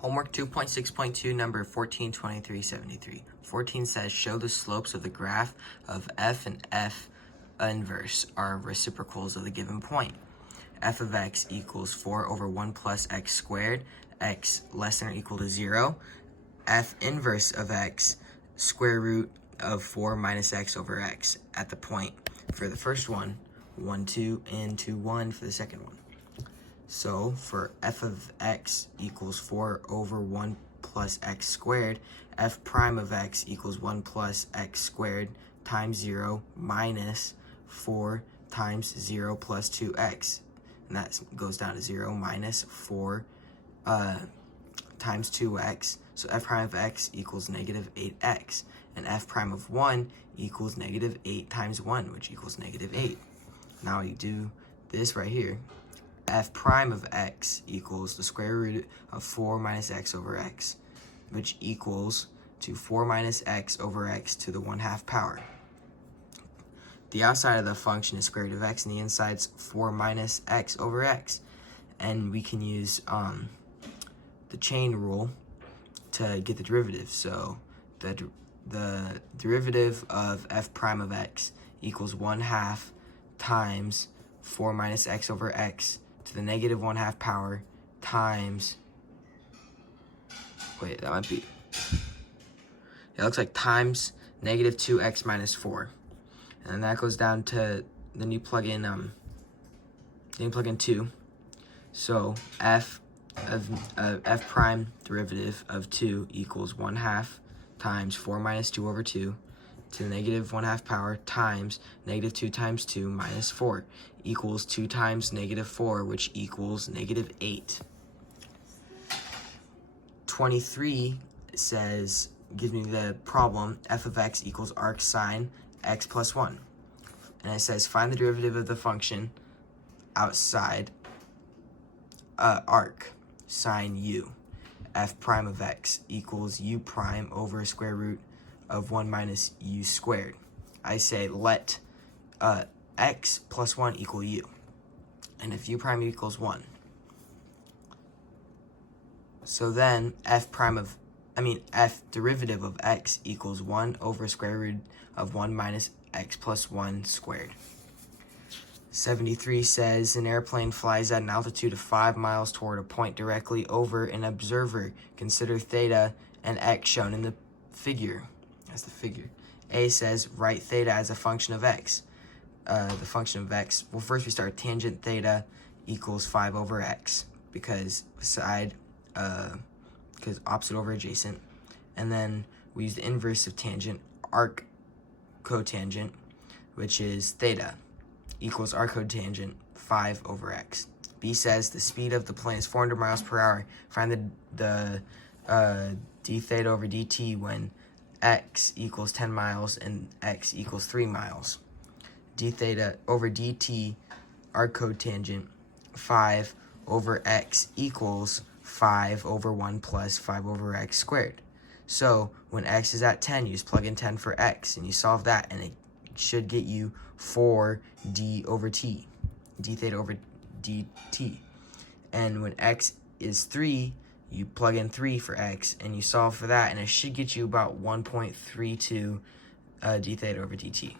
Homework 2.6.2, number 142373. 14 says, show the slopes of the graph of f and f inverse are reciprocals of the given point. F of x equals 4 over 1 plus x squared, x less than or equal to 0. F inverse of x, square root of 4 minus x over x at the point for the first one, 1, 2, and 2, 1 for the second one. So for f of x equals 4 over 1 plus x squared, f prime of x equals 1 plus x squared times 0 minus 4 times 0 plus 2x. And that goes down to 0 minus 4 times 2x. So f prime of x equals negative 8x. And f prime of 1 equals negative 8 times 1, which equals negative 8. Now you do this right here. F prime of x equals the square root of 4 minus x over x, which equals to 4 minus x over x to the 1/2 power. The outside of the function is square root of x, and the inside's 4 minus x over x. And we can use the chain rule to get the derivative. So the derivative of f prime of x equals 1/2 times 4 minus x over x to the negative 1/2 power times, wait, that might be, it looks like times negative 2x minus 4. And that goes down to, then you plug in 2. So f prime derivative of 2 equals 1/2 times 4 minus 2 over 2 to the negative 1/2 power times negative 2 times 2 minus 4 equals 2 times negative 4, which equals negative 8. 23 says, gives me the problem, f of x equals arc sine x plus 1. And it says, find the derivative of the function outside arc sine u. F prime of x equals u prime over square root of 1 minus u squared. I say let x plus 1 equal u. And if u prime equals 1, so then f derivative of x equals 1 over square root of 1 minus x plus 1 squared. 73 says, an airplane flies at an altitude of 5 miles toward a point directly over an observer. Consider theta and x shown in the figure. That's the figure. A says, write theta as a function of x. The function of x, well, first we start tangent theta equals 5 over x, because opposite over adjacent. And then we use the inverse of tangent, arc cotangent, which is theta equals arc cotangent 5 over x. B says the speed of the plane is 400 miles per hour. Find the d theta over dt when x equals 10 miles and x equals 3 miles. D theta over dt, arc cotangent 5 over x equals 5 over 1 plus 5 over x squared. So when x is at 10, you just plug in 10 for x, and you solve that, and it should get you 4d over t, d theta over dt. And when x is 3, you plug in 3 for x, and you solve for that, and it should get you about 1.32 d theta over dt.